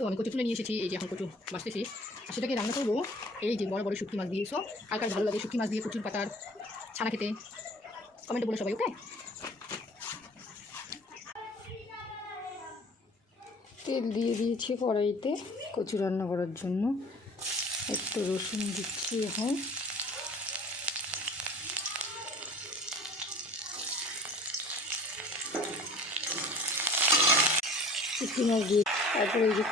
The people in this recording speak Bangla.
সো আমি কচু তুলে নিয়ে এসেছি, এই যে এখন কচু বাঁচতেছি। আর সেটাকে রান্না করবো এই যে বড় বড় শুটকি মাছ দিয়ে। সো আর কার ভালো লাগে শুটকি মাছ দিয়ে কচুর পাতার ছানা খেতে, কমেন্টে বলে সবাই, ওকে। তেল দিয়ে দিয়েছি কড়াইতে কচু রান্না করার জন্য। একটু রসুন দিচ্ছি এখন। শুটকি মাছ দিয়ে তারপরে এই যে